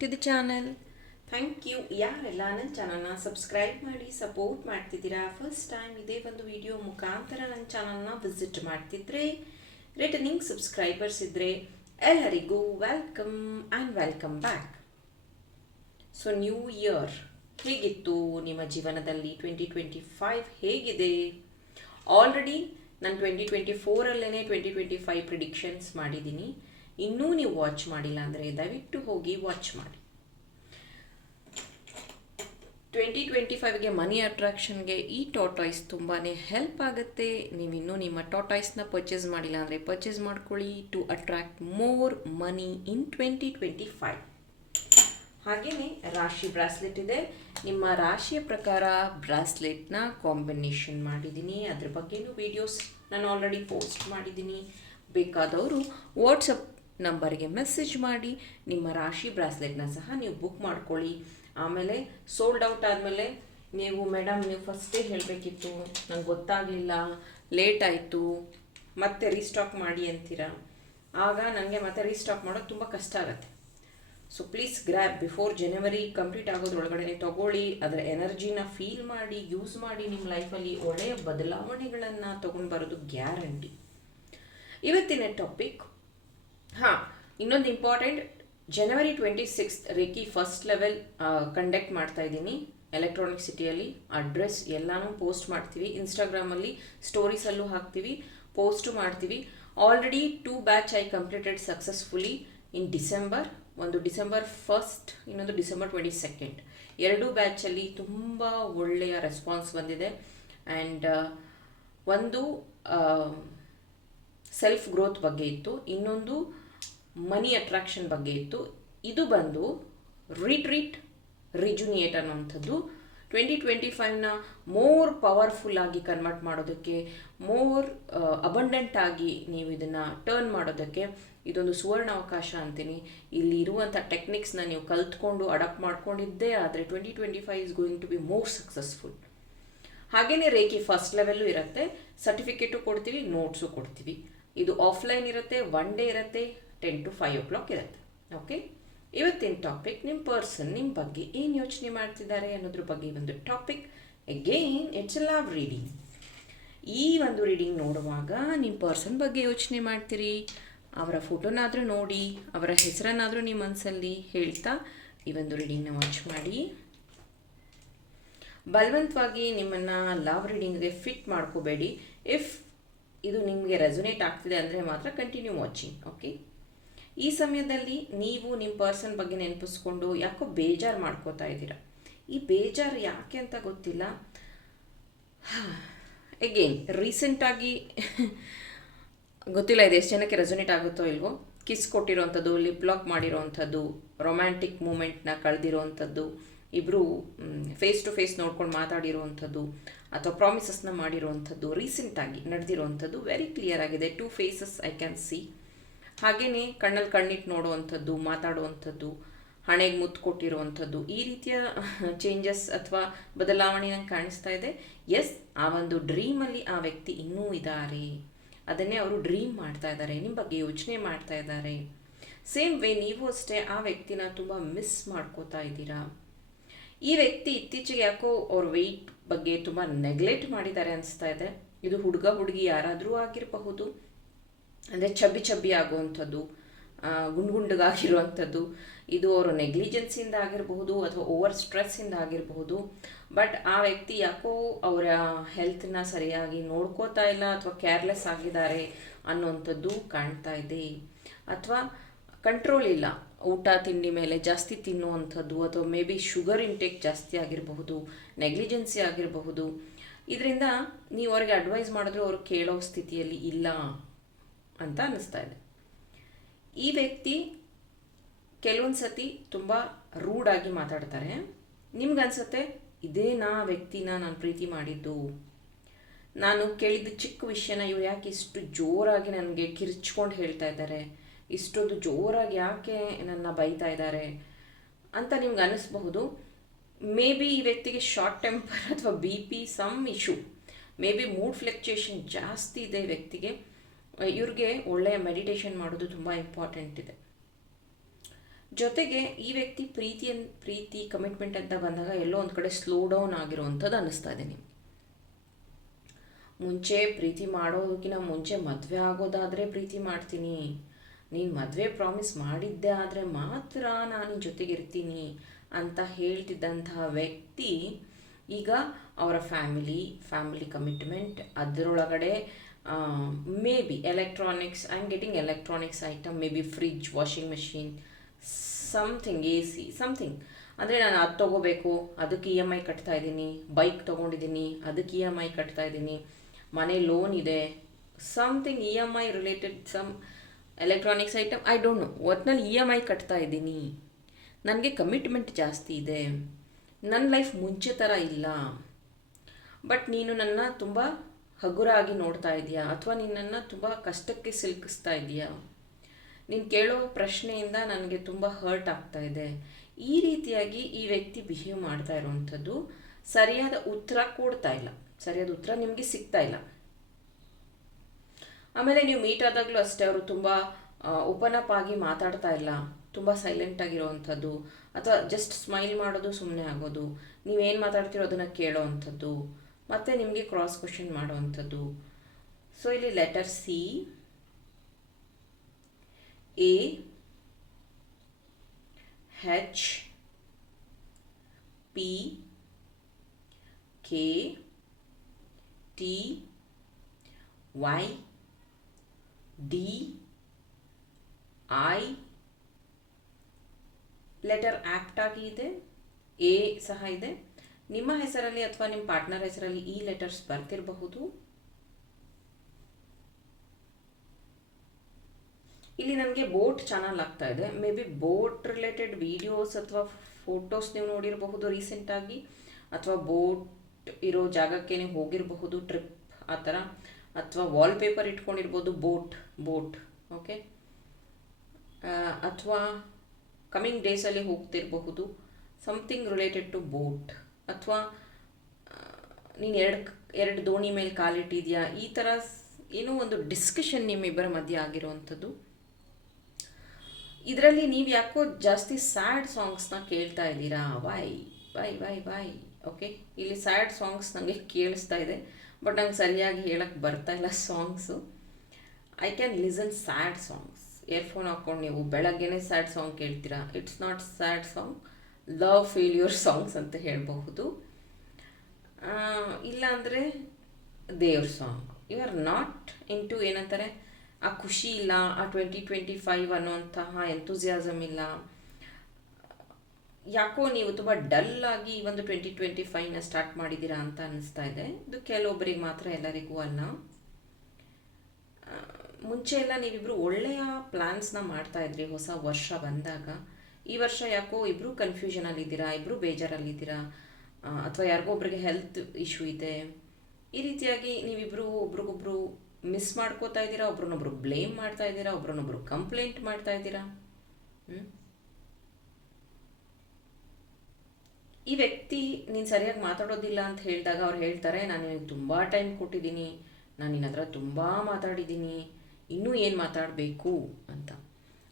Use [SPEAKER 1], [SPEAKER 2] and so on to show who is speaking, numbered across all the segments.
[SPEAKER 1] To the channel thank you ಯಾರೆಲ್ಲ ನನ್ನ ಚಾನಲ್ನ ಸಬ್ಸ್ಕ್ರೈಬ್ ಮಾಡಿ ಸಪೋರ್ಟ್ ಮಾಡ್ತಿದ್ದೀರಾ? ಫಸ್ಟ್ ಟೈಮ್ ಇದೇ ಒಂದು ವಿಡಿಯೋ ಮುಖಾಂತರ ನನ್ನ ಚಾನಲ್ನ ವಿಸಿಟ್ ಮಾಡ್ತಿದ್ರೆ ರಿಟರ್ನಿಂಗ್ ಸಬ್ಸ್ಕ್ರೈಬರ್ಸ್ ಇದ್ದರೆ ಎಲ್ಲರಿಗೂ welcome and welcome back so new year ಹೇಗಿತ್ತು ನಿಮ್ಮ ಜೀವನದಲ್ಲಿ? ಟ್ವೆಂಟಿ ಟ್ವೆಂಟಿ ಫೈವ್ ಹೇಗಿದೆ? ಆಲ್ರೆಡಿ ನಾನು ಟ್ವೆಂಟಿ ಟ್ವೆಂಟಿ ಫೋರಲ್ಲೇ ಟ್ವೆಂಟಿ ಟ್ವೆಂಟಿ ಫೈವ್ ಪ್ರಿಡಿಕ್ಷನ್ಸ್ ಮಾಡಿದ್ದೀನಿ. ಇನ್ನೂ ನೀವು ವಾಚ್ ಮಾಡಿಲ್ಲ ಅಂದರೆ ದಯವಿಟ್ಟು ಹೋಗಿ ವಾಚ್ ಮಾಡಿ. ಟ್ವೆಂಟಿ ಟ್ವೆಂಟಿ ಫೈವ್ಗೆ ಮನಿ ಅಟ್ರಾಕ್ಷನ್ಗೆ ಈ ಟಾಟಾಯ್ಸ್ ತುಂಬಾ ಹೆಲ್ಪ್ ಆಗುತ್ತೆ. ನೀವು ಇನ್ನೂ ನಿಮ್ಮ ಟಾಟಾಯ್ಸ್ನ ಪರ್ಚೇಸ್ ಮಾಡಿಲ್ಲ ಅಂದರೆ ಪರ್ಚೇಸ್ ಮಾಡ್ಕೊಳ್ಳಿ to attract more money in twenty twenty five. ಹಾಗೆಯೇ ರಾಶಿ ಬ್ರಾಸ್ಲೆಟ್ ಇದೆ. ನಿಮ್ಮ ರಾಶಿಯ ಪ್ರಕಾರ ಬ್ರಾಸ್ಲೆಟ್ನ ಕಾಂಬಿನೇಷನ್ ಮಾಡಿದ್ದೀನಿ. ಅದ್ರ ಬಗ್ಗೆನೂ ವೀಡಿಯೋಸ್ ನಾನು ಆಲ್ರೆಡಿ ಪೋಸ್ಟ್ ಮಾಡಿದ್ದೀನಿ. ಬೇಕಾದವರು ವಾಟ್ಸಪ್ ನಂಬರ್ಗೆ ಮೆಸೇಜ್ ಮಾಡಿ. ನಿಮ್ಮ ರಾಶಿ ಬ್ರಾಸ್ಲೆಟ್ನ ಸಹ ನೀವು ಬುಕ್ ಮಾಡ್ಕೊಳ್ಳಿ. ಆಮೇಲೆ ಸೋಲ್ಡ್ ಔಟ್ ಆದಮೇಲೆ ನೀವು, ಮೇಡಮ್, ನೀವು ಫಸ್ಟೇ ಹೇಳಬೇಕಿತ್ತು. ನಂಗೆ ಗೊತ್ತಾಗಲಿಲ್ಲ. ಲೇಟ್ ಆಯಿತು. ಮತ್ತೆ ರೀಸ್ಟಾಕ್ ಮಾಡಿ ಅಂತೀರ? ಆಗ ನನಗೆ ಮತ್ತೆ ರೀಸ್ಟಾಕ್ ಮಾಡೋದು ತುಂಬ ಕಷ್ಟ ಆಗುತ್ತೆ. So please grab before January complete ಆಗೋದ್ರೊಳಗಡೆ ತಗೊಳ್ಳಿ. ಅದರ ಎನರ್ಜಿನ ಫೀಲ್ ಮಾಡಿ ಯೂಸ್ ಮಾಡಿ ನಿಮ್ಮ ಲೈಫಲ್ಲಿ ಒಳ್ಳೆಯ ಬದಲಾವಣೆಗಳನ್ನು ತೊಗೊಂಡು ಬರೋದು ಗ್ಯಾರಂಟಿ ಇವತ್ತಿನ ಟಾಪಿಕ್ ಹಾಂ, ಇನ್ನೊಂದು important January twenty six Reiki first level conduct ಮಾಡ್ತಾ ಇದ್ದೀನಿ. ಎಲೆಕ್ಟ್ರಾನಿಕ್ ಸಿಟಿಯಲ್ಲಿ ಅಡ್ರೆಸ್ ಎಲ್ಲನೂ ಪೋಸ್ಟ್ ಮಾಡ್ತೀವಿ. ಇನ್ಸ್ಟಾಗ್ರಾಮಲ್ಲಿ ಸ್ಟೋರೀಸಲ್ಲೂ ಹಾಕ್ತೀವಿ ಪೋಸ್ಟು ಮಾಡ್ತೀವಿ. Already two batch I completed successfully in December ಒಂದು ಡಿಸೆಂಬರ್ ಫಸ್ಟ್ ಇನ್ನೊಂದು ಡಿಸೆಂಬರ್ ಟ್ವೆಂಟಿ ಸೆಕೆಂಡ್ ಎರಡೂ ಬ್ಯಾಚಲ್ಲಿ ತುಂಬ ಒಳ್ಳೆಯ ರೆಸ್ಪಾನ್ಸ್ ಬಂದಿದೆ. ಆ್ಯಂಡ್ ಒಂದು ಸೆಲ್ಫ್ ಗ್ರೋತ್ ಬಗ್ಗೆ ಇತ್ತು. ಇನ್ನೊಂದು ಮನಿ ಅಟ್ರಾಕ್ಷನ್ ಬಗ್ಗೆ ಇತ್ತು. ಇದು ಬಂದು ರಿಟ್ರೀಟ್ ರಿಜುನಿಯೇಟ್ ಅನ್ನೋಂಥದ್ದು ಟ್ವೆಂಟಿ ಟ್ವೆಂಟಿ ಫೈವ್ನ ಮೋರ್ ಪವರ್ಫುಲ್ ಆಗಿ ಕನ್ವರ್ಟ್ ಮಾಡೋದಕ್ಕೆ ಮೋರ್ ಅಬಂಡೆಂಟ್ ಆಗಿ ನೀವು ಇದನ್ನು ಟರ್ನ್ ಮಾಡೋದಕ್ಕೆ ಇದೊಂದು ಸುವರ್ಣ ಅವಕಾಶ ಅಂತೀನಿ. ಇಲ್ಲಿ ಇರುವಂಥ ಟೆಕ್ನಿಕ್ಸ್ನ ನೀವು ಕಲ್ತ್ಕೊಂಡು ಅಡಾಪ್ಟ್ ಮಾಡ್ಕೊಂಡಿದ್ದೇ ಆದರೆ twenty twenty five is going to be more successful ಹಾಗೆಯೇ ರೇಖಿ ಫಸ್ಟ್ ಲೆವೆಲ್ಲು ಇರುತ್ತೆ. ಸರ್ಟಿಫಿಕೇಟು ಕೊಡ್ತೀವಿ ನೋಟ್ಸು ಕೊಡ್ತೀವಿ. ಇದು ಆಫ್ಲೈನ್ ಇರುತ್ತೆ ಒನ್ ಡೇ ಇರುತ್ತೆ. Ten to five o'clock ಇರುತ್ತೆ. ಓಕೆ ಇವತ್ತಿನ ಟಾಪಿಕ್ ನಿಮ್ಮ ಪರ್ಸನ್ ನಿಮ್ಮ ಬಗ್ಗೆ ಏನು ಯೋಚನೆ ಮಾಡ್ತಿದ್ದಾರೆ ಅನ್ನೋದ್ರ ಬಗ್ಗೆ ಒಂದು topic again it's a love reading ಈ ಒಂದು ರೀಡಿಂಗ್ ನೋಡುವಾಗ ನಿಮ್ಮ ಪರ್ಸನ್ ಬಗ್ಗೆ ಯೋಚನೆ ಮಾಡ್ತೀರಿ? ಅವರ ಫೋಟೋನಾದರೂ ನೋಡಿ, ಅವರ ಹೆಸರನ್ನಾದರೂ ನಿಮ್ಮ ಮನಸ್ಸಲ್ಲಿ ಹೇಳ್ತಾ ಈ ಒಂದು ರೀಡಿಂಗ್ನ ವಾಚ್ ಮಾಡಿ. ಬಲವಂತವಾಗಿ ನಿಮ್ಮನ್ನು ಲವ್ ರೀಡಿಂಗ್ಗೆ ಫಿಟ್ ಮಾಡ್ಕೋಬೇಡಿ. ಇಫ್ ಇದು ನಿಮಗೆ ರೆಸೊನೇಟ್ ಆಗ್ತಿದೆ ಅಂದರೆ ಮಾತ್ರ ಕಂಟಿನ್ಯೂ ವಾಚಿಂಗ್ ಓಕೆ ಈ ಸಮಯದಲ್ಲಿ ನೀವು ನಿಮ್ಮ ಪರ್ಸನ್ ಬಗ್ಗೆ ನೆನಪಿಸ್ಕೊಂಡು ಯಾಕೋ ಬೇಜಾರು ಮಾಡ್ಕೋತಾ ಇದ್ದೀರ? ಈ ಬೇಜಾರು ಯಾಕೆ ಅಂತ ಗೊತ್ತಿಲ್ಲ. ಎಗೇನ್ ರೀಸೆಂಟಾಗಿ ಗೊತ್ತಿಲ್ಲ ಇದು ಎಷ್ಟು ಜನಕ್ಕೆ ರೆಸೊನೇಟ್ ಆಗುತ್ತೋ ಇಲ್ವೋ? ಕಿಸ್ ಕೊಟ್ಟಿರೋವಂಥದ್ದು ಲಿಪ್ ಲಾಕ್ ಮಾಡಿರೋವಂಥದ್ದು ರೊಮ್ಯಾಂಟಿಕ್ ಮೂಮೆಂಟ್ನ ಕಳೆದಿರೋವಂಥದ್ದು ಇಬ್ಬರು ಫೇಸ್ ಟು ಫೇಸ್ ನೋಡ್ಕೊಂಡು ಮಾತಾಡಿರೋವಂಥದ್ದು ಅಥವಾ ಪ್ರಾಮಿಸಸ್ನ ಮಾಡಿರೋವಂಥದ್ದು ರೀಸೆಂಟಾಗಿ ನಡೆದಿರೋವಂಥದ್ದು ವೆರಿ ಕ್ಲಿಯರ್ ಆಗಿದೆ. Two phases I can see ಹಾಗೆಯೇ ಕಣ್ಣಲ್ಲಿ ಕಣ್ಣಿಟ್ಟು ನೋಡುವಂಥದ್ದು, ಮಾತಾಡುವಂಥದ್ದು, ಹಣೆಗೆ ಮುತ್ತು ಕೊಟ್ಟಿರುವಂಥದ್ದು, ಈ ರೀತಿಯ ಚೇಂಜಸ್ ಅಥವಾ ಬದಲಾವಣೆ ನಂಗೆ ಕಾಣಿಸ್ತಾ ಇದೆ. ಎಸ್ ಆ ಒಂದು ಡ್ರೀಮಲ್ಲಿ ಆ ವ್ಯಕ್ತಿ ಇನ್ನೂ ಇದ್ದಾರೆ ಅದನ್ನೇ ಅವರು ಡ್ರೀಮ್ ಮಾಡ್ತಾ ಇದ್ದಾರೆ ನಿಮ್ಮ ಬಗ್ಗೆ ಯೋಚನೆ ಮಾಡ್ತಾ ಇದ್ದಾರೆ ಸೇಮ್ ವೇ ನೀವು ಅಷ್ಟೇ ಆ ವ್ಯಕ್ತಿನ ತುಂಬ ಮಿಸ್ ಮಾಡ್ಕೋತಾ ಇದ್ದೀರಾ. ಈ ವ್ಯಕ್ತಿ ಇತ್ತೀಚೆಗೆ ಯಾಕೋ ಅವ್ರ ವೆಯ್ಟ್ ಬಗ್ಗೆ ತುಂಬ ನೆಗ್ಲೆಕ್ಟ್ ಮಾಡಿದ್ದಾರೆ ಅನಿಸ್ತಾ ಇದೆ. ಇದು ಹುಡುಗ ಹುಡುಗಿ ಯಾರಾದರೂ ಆಗಿರಬಹುದು ಅಂದರೆ ಚಬ್ಬಿ ಚಬ್ಬಿ ಆಗುವಂಥದ್ದು ಗುಂಡು ಗುಂಡಗಾಗಿರುವಂಥದ್ದು, ಇದು ಅವರು ನೆಗ್ಲಿಜೆನ್ಸಿಂದ ಆಗಿರಬಹುದು ಅಥವಾ ಓವರ್ ಸ್ಟ್ರೆಸ್ಸಿಂದ ಆಗಿರಬಹುದು. ಬಟ್ ಆ ವ್ಯಕ್ತಿ ಯಾಕೋ ಅವರ ಹೆಲ್ತ್ನ ಸರಿಯಾಗಿ ನೋಡ್ಕೋತಾ ಇಲ್ಲ ಅಥವಾ ಕೇರ್ಲೆಸ್ ಆಗಿದ್ದಾರೆ ಅನ್ನುವಂಥದ್ದು ಕಾಣ್ತಾ ಇದೆ. ಅಥವಾ ಕಂಟ್ರೋಲ್ ಇಲ್ಲ. ಊಟ, ತಿಂಡಿ ಮೇಲೆ ಜಾಸ್ತಿ ತಿನ್ನುವಂಥದ್ದು ಅಥವಾ ಮೇ ಬಿ ಶುಗರ್ ಇಂಟೇಕ್ ಜಾಸ್ತಿ ಆಗಿರಬಹುದು, ನೆಗ್ಲಿಜೆನ್ಸಿ ಆಗಿರಬಹುದು. ಇದರಿಂದ ನೀವು ಅವ್ರಿಗೆ ಅಡ್ವೈಸ್ ಮಾಡಿದ್ರೂ ಅವರು ಕೇಳೋ ಸ್ಥಿತಿಯಲ್ಲಿ ಇಲ್ಲ. ಅಂತ ಅನ್ನಿಸ್ತಾ ಇದೆ. ಈ ವ್ಯಕ್ತಿ ಕೆಲವೊಂದು ಸತಿ ತುಂಬ ರೂಡಾಗಿ ಮಾತಾಡ್ತಾರೆ. ನಿಮ್ಗನ್ಸುತ್ತೆ ಇದೇ ನಾ ವ್ಯಕ್ತಿನ ನಾನು ಪ್ರೀತಿ ಮಾಡಿದ್ದು. ನಾನು ಕೇಳಿದ ಚಿಕ್ಕ ವಿಷಯನ ಇವ್ರು ಯಾಕೆ ಇಷ್ಟು ಜೋರಾಗಿ ನನಗೆ ಕಿರ್ಚ್ಕೊಂಡು ಹೇಳ್ತಾ ಇದ್ದಾರೆ? ಇಷ್ಟೊಂದು ಜೋರಾಗಿ ಯಾಕೆ ನನ್ನ ಬೈತಾ ಇದ್ದಾರೆ? ಅಂತ ನಿಮ್ಗೆ ಅನ್ನಿಸ್ಬಹುದು ಮೇ ಬಿ ಈ ವ್ಯಕ್ತಿಗೆ ಶಾರ್ಟ್ ಟೆಂಪರ್ ಅಥವಾ B P some issue may be mood fluctuation ಜಾಸ್ತಿ ಇದೆ ವ್ಯಕ್ತಿಗೆ. ಇವ್ರಿಗೆ ಒಳ್ಳೆಯ ಮೆಡಿಟೇಷನ್ ಮಾಡೋದು ತುಂಬ ಇಂಪಾರ್ಟೆಂಟ್ ಇದೆ. ಜೊತೆಗೆ ಈ ವ್ಯಕ್ತಿ ಪ್ರೀತಿ ಪ್ರೀತಿ ಕಮಿಟ್ಮೆಂಟ್ ಅಂತ ಬಂದಾಗ ಎಲ್ಲೋ ಒಂದು ಕಡೆ ಸ್ಲೋ ಡೌನ್ ಆಗಿರುವಂಥದ್ದು ಅನ್ನಿಸ್ತಾ ಇದೆ ಮುಂಚೆ ಪ್ರೀತಿ ಮಾಡೋದಕ್ಕಿಂತ ಮುಂಚೆ ಮದುವೆ ಆಗೋದಾದರೆ ಪ್ರೀತಿ ಮಾಡ್ತೀನಿ. ನೀನು ಮದುವೆ ಪ್ರಾಮಿಸ್ ಮಾಡಿದ್ದೆ ಆದರೆ ಮಾತ್ರ ನಾನು ಜೊತೆಗಿರ್ತೀನಿ ಅಂತ ಹೇಳ್ತಿದ್ದಂತಹ ವ್ಯಕ್ತಿ ಈಗ ಅವರ ಫ್ಯಾಮಿಲಿ ಫ್ಯಾಮಿಲಿ ಕಮಿಟ್ಮೆಂಟ್ ಅದರೊಳಗಡೆ may be electronics am getting electronics item may be fridge washing machine something A C something ಅಂದರೆ ನಾನು ಅದು ತೊಗೋಬೇಕು, ಅದಕ್ಕೆ ಇ ಎಂ ಐ ಕಟ್ತಾ ಇದ್ದೀನಿ ಬೈಕ್ ತೊಗೊಂಡಿದ್ದೀನಿ, ಅದಕ್ಕೆ ಇ ಎಂ ಐ ಕಟ್ತಾ ಇದ್ದೀನಿ, ಮನೆ ಲೋನ್ ಇದೆ something E M I related some electronics item I don't know ಒಟ್ನಲ್ಲಿ ಇ ಎಂ ಐ ಕಟ್ತಾ ಇದ್ದೀನಿ. ನನಗೆ ಕಮಿಟ್ಮೆಂಟ್ ಜಾಸ್ತಿ ಇದೆ. ನನ್ನ ಲೈಫ್ ಮುಂಚೆ ಥರ ಇಲ್ಲ. ಬಟ್ ನೀನು ನನ್ನ ತುಂಬ ಹಗುರಾಗಿ ನೋಡ್ತಾ ಇದೆಯಾ? ಅಥವಾ ನಿನ್ನನ್ನು ತುಂಬ ಕಷ್ಟಕ್ಕೆ ಸಿಲುಕಿಸ್ತಾ ಇದೆಯಾ? ನೀನು ಕೇಳೋ ಪ್ರಶ್ನೆಯಿಂದ ನನಗೆ ತುಂಬ ಹರ್ಟ್ ಆಗ್ತಾ ಇದೆ. ಈ ರೀತಿಯಾಗಿ ಈ ವ್ಯಕ್ತಿ ಬಿಹೇವ್ ಮಾಡ್ತಾ ಇರುವಂಥದ್ದು ಸರಿಯಾದ ಉತ್ತರ ಕೊಡ್ತಾ ಇಲ್ಲ. ಸರಿಯಾದ ಉತ್ತರ ನಿಮಗೆ ಸಿಗ್ತಾ ಇಲ್ಲ. ಆಮೇಲೆ ನೀವು ಮೀಟ್ ಆದಾಗಲೂ ಅಷ್ಟೇ ಅವರು ತುಂಬ ಓಪನ್ ಅಪ್ ಆಗಿ ಮಾತಾಡ್ತಾ ಇಲ್ಲ. ತುಂಬ ಸೈಲೆಂಟ್ ಆಗಿರೋವಂಥದ್ದು. ಅಥವಾ ಜಸ್ಟ್ ಸ್ಮೈಲ್ ಮಾಡೋದು ಸುಮ್ಮನೆ ಆಗೋದು. ನೀವೇನು ಮಾತಾಡ್ತಿರೋ ಅದನ್ನು ಕೇಳೋ ಅಂಥದ್ದು. ಮತ್ತು ನಿಮಗೆ ಕ್ರಾಸ್ ಕ್ವಶನ್ ಮಾಡುವಂಥದ್ದು. ಸೊ ಇಲ್ಲಿ letter C A H P K T Y D I letter act ಆಗಿ ಇದೆ ಎ ಸಹ ಇದೆ. ನಿಮ್ಮ ಹೆಸರಲ್ಲಿ ಅಥವಾ ನಿಮ್ಮ ಪಾರ್ಟ್ನರ್ ಹೆಸರಲ್ಲಿ ಈ ಲೆಟರ್ಸ್ ಬರ್ತಿರಬಹುದು? ಇಲ್ಲಿ ನನಗೆ ಬೋಟ್ ಚಾನಲ್ ಆಗ್ತಾ ಇದೆ. May be boat related videos ಅಥವಾ ಫೋಟೋಸ್ ನೀವು ನೋಡಿರಬಹುದು ರೀಸೆಂಟಾಗಿ ಅಥವಾ ಬೋಟ್ ಇರೋ ಜಾಗಕ್ಕೆ ನೀವು ಹೋಗಿರಬಹುದು ಟ್ರಿಪ್ ಆ ಥರ, ಅಥವಾ ವಾಲ್ಪೇಪರ್ ಇಟ್ಕೊಂಡಿರ್ಬೋದು ಬೋಟ್ ಬೋಟ್ ಓಕೆ ಅಥವಾ ಕಮಿಂಗ್ ಡೇಸಲ್ಲಿ ಹೋಗ್ತಿರಬಹುದು ಸಮಥಿಂಗ್ ರಿಲೇಟೆಡ್ ಟು ಬೋಟ್ ಅಥವಾ ನೀನು ಎರಡು ಎರಡು ದೋಣಿ ಮೇಲೆ ಕಾಲಿಟ್ಟಿದೆಯಾ? ಈ ಥರ ಏನೋ ಒಂದು ಡಿಸ್ಕಷನ್ ನಿಮ್ಮಿಬ್ಬರ ಮಧ್ಯೆ ಆಗಿರುವಂಥದ್ದು ಇದರಲ್ಲಿ ನೀವು ಯಾಕೋ ಜಾಸ್ತಿ ಸ್ಯಾಡ್ ಸಾಂಗ್ಸ್ನ ಕೇಳ್ತಾ ಇದ್ದೀರಾ? Why why why why okay ಇಲ್ಲಿ ಸ್ಯಾಡ್ ಸಾಂಗ್ಸ್ ನನಗೆ ಕೇಳಿಸ್ತಾ ಇದೆ. ಬಟ್ ನಂಗೆ ಸರಿಯಾಗಿ ಹೇಳಕ್ಕೆ ಬರ್ತಾ ಇಲ್ಲ songs I can listen sad songs earphone ಹಾಕ್ಕೊಂಡು ನೀವು ಬೆಳಗ್ಗೆನೇ ಸ್ಯಾಡ್ ಸಾಂಗ್ ಕೇಳ್ತೀರಾ? It's not sad song love failure songs ಅಂತ ಹೇಳಬಹುದು. ಇಲ್ಲಾಂದರೆ ದೇವ್ರ song you are not into ಏನಂತಾರೆ? ಆ ಖುಷಿ ಇಲ್ಲ, ಆ ಟ್ವೆಂಟಿ ಟ್ವೆಂಟಿ ಫೈವ್ ಅನ್ನೋಂತಹ ಎಂತೂಸಿಯಾಸಮ್ ಇಲ್ಲ. ಯಾಕೋ ನೀವು ತುಂಬ ಡಲ್ ಆಗಿ ಈ ಒಂದು ಟ್ವೆಂಟಿ ಟ್ವೆಂಟಿ ಫೈವ್ನ ಸ್ಟಾರ್ಟ್ ಮಾಡಿದ್ದೀರಾ ಅಂತ ಅನ್ನಿಸ್ತಾ ಇದೆ. ಇದು ಕೆಲವೊಬ್ಬರಿಗೆ ಮಾತ್ರ ಎಲ್ಲರಿಗೂ ಅಲ್ಲ. ಮುಂಚೆ ಎಲ್ಲ ನೀವಿಬ್ಬರು ಒಳ್ಳೆಯ ಪ್ಲ್ಯಾನ್ಸ್ನ ಮಾಡ್ತಾ ಇದ್ರಿ, ಹೊಸ ವರ್ಷ ಬಂದಾಗ. ಈ ವರ್ಷ ಯಾಕೋ ಇಬ್ಬರು ಕನ್ಫ್ಯೂಷನಲ್ಲಿದ್ದೀರಾ ಇಬ್ಬರು ಬೇಜಾರಲ್ಲಿದ್ದೀರಾ ಅಥವಾ ಯಾರಿಗೋ ಒಬ್ರಿಗೆ ಹೆಲ್ತ್ ಇಶ್ಯೂ ಇದೆ. ಈ ರೀತಿಯಾಗಿ ನೀವಿಬ್ಬರು ಒಬ್ರಿಗೊಬ್ರು ಮಿಸ್ ಮಾಡ್ಕೋತಾ ಇದ್ದೀರಾ, ಒಬ್ರನ್ನೊಬ್ರು ಬ್ಲೇಮ್ ಮಾಡ್ತಾ ಇದ್ದೀರಾ, ಒಬ್ರನ್ನೊಬ್ರು ಕಂಪ್ಲೇಂಟ್ ಮಾಡ್ತಾ ಇದ್ದೀರಾ? ಈ ವ್ಯಕ್ತಿ ನೀನು ಸರಿಯಾಗಿ ಮಾತಾಡೋದಿಲ್ಲ ಅಂತ ಹೇಳಿದಾಗ ಅವ್ರು ಹೇಳ್ತಾರೆ, ನಾನು ನಿನಗೆ ತುಂಬ ಟೈಮ್ ಕೊಟ್ಟಿದ್ದೀನಿ, ನಾನು ನಿನ್ನ ಹತ್ರ ತುಂಬ ಮಾತಾಡಿದ್ದೀನಿ, ಇನ್ನೂ ಏನು ಮಾತಾಡಬೇಕು? ಅಂತ.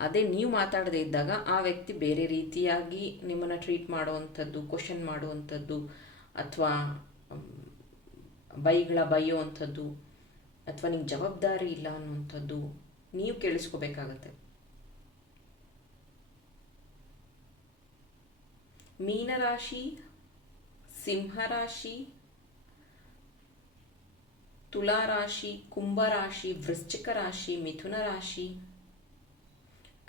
[SPEAKER 1] ಅದೇ ನೀವು ಮಾತಾಡದೇ ಇದ್ದಾಗ ಆ ವ್ಯಕ್ತಿ ಬೇರೆ ರೀತಿಯಾಗಿ ನಿಮ್ಮನ್ನು ಟ್ರೀಟ್ ಮಾಡುವಂಥದ್ದು ಕ್ವಶನ್ ಮಾಡುವಂಥದ್ದು ಅಥವಾ ಬೈಗಳ ಬೈಯುವಂಥದ್ದು ಅಥವಾ ನಿಮ್ಗೆ ಜವಾಬ್ದಾರಿ ಇಲ್ಲ ಅನ್ನುವಂಥದ್ದು ನೀವು ಕೇಳಿಸ್ಕೋಬೇಕಾಗತ್ತೆ. ಮೀನರಾಶಿ, ಸಿಂಹರಾಶಿ, ತುಲಾರಾಶಿ, ಕುಂಭರಾಶಿ ವೃಶ್ಚಿಕ ರಾಶಿ ಮಿಥುನ ರಾಶಿ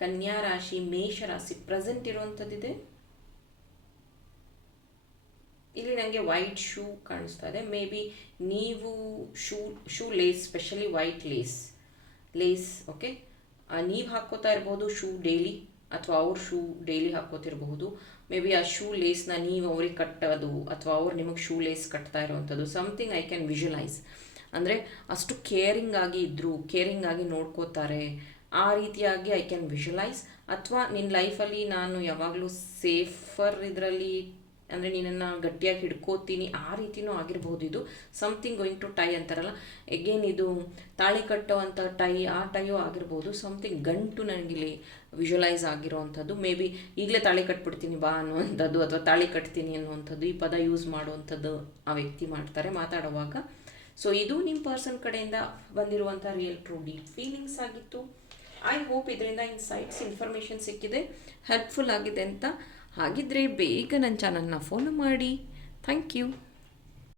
[SPEAKER 1] ಕನ್ಯಾ ರಾಶಿ, ಮೇಷ ರಾಶಿ ಪ್ರೆಸೆಂಟ್ ಇರುವಂಥದ್ದಿದೆ ಇಲ್ಲಿ ನನಗೆ ವೈಟ್ ಶೂ ಕಾಣಿಸ್ತಾ ಇದೆ. ಮೇ ಬಿ ನೀವು shoe shoe lace specially white lace lace okay ನೀವು ಹಾಕ್ಕೋತಾ ಇರ್ಬೋದು ಶೂ ಡೈಲಿ ಅಥವಾ ಅವ್ರ ಶೂ ಡೈಲಿ ಹಾಕ್ಕೋತಿರಬಹುದು. ಮೇ ಬಿ ಆ ಶೂ ಲೇಸ್ನ ನೀವು ಅವ್ರಿಗೆ ಕಟ್ಟೋದು ಅಥವಾ ಅವ್ರು ನಿಮಗೆ ಶೂ ಲೇಸ್ ಕಟ್ತಾ ಇರೋವಂಥದ್ದು ಸಮಥಿಂಗ್ ಐ ಕ್ಯಾನ್ ವಿಜುವಲೈಸ್ ಅಂದರೆ ಅಷ್ಟು ಕೇರಿಂಗ್ ಆಗಿ ಇದ್ದರು ಕೇರಿಂಗ್ ಆಗಿ ನೋಡ್ಕೋತಾರೆ ಆ ರೀತಿಯಾಗಿ ಐ ಕ್ಯಾನ್ ವಿಜುವಲೈಸ್ ಅಥವಾ ನಿನ್ನ ಲೈಫಲ್ಲಿ ನಾನು ಯಾವಾಗಲೂ ಸೇಫರ್ ಇದರಲ್ಲಿ ಅಂದರೆ ನೀನನ್ನು ಗಟ್ಟಿಯಾಗಿ ಹಿಡ್ಕೋತೀನಿ, ಆ ರೀತಿನೂ ಆಗಿರ್ಬೋದು ಇದು. ಸಮಥಿಂಗ್ ಗೋಯಿಂಗ್ ಟು ಟೈ ಅಂತಾರಲ್ಲ. ಎಗೇನ್ ಇದು ತಾಳಿ ಕಟ್ಟೋ ಅಂಥ ಟೈ ಆ ಟೈಯೂ ಆಗಿರ್ಬೋದು. ಸಮಥಿಂಗ್ ಗಂಟು ನನಗಿಲ್ಲಿ ವಿಜುವಲೈಸ್ ಆಗಿರೋವಂಥದ್ದು. ಮೇ ಬಿ ಈಗಲೇ ತಾಳಿ ಕಟ್ಬಿಡ್ತೀನಿ ಬಾ ಅನ್ನುವಂಥದ್ದು, ಅಥವಾ ತಾಳಿ ಕಟ್ತೀನಿ ಅನ್ನುವಂಥದ್ದು ಈ ಪದ ಯೂಸ್ ಮಾಡುವಂಥದ್ದು ಆ ವ್ಯಕ್ತಿ ಮಾಡ್ತಾರೆ ಮಾತಾಡುವಾಗ. ಸೊ ಇದು ನಿಮ್ಮ ಪರ್ಸನ್ ಕಡೆಯಿಂದ ಬಂದಿರುವಂಥ ರಿಯಲ್ ಟ್ರೂ ಡೀಪ್ ಫೀಲಿಂಗ್ಸ್ ಆಗಿತ್ತು. ಐ ಹೋಪ್ ಇದರಿಂದ ಇನ್ಸೈಟ್ಸ್ ಇನ್ಫಾರ್ಮೇಷನ್ ಸಿಕ್ಕಿದೆ. ಹೆಲ್ಪ್ಫುಲ್ ಆಗಿದೆ ಅಂತ. ಹಾಗಿದ್ರೆ ಬೇಗ ನನ್ನ ಚಾನಲ್ನ ಫಾಲೋ ಮಾಡಿ. Thank you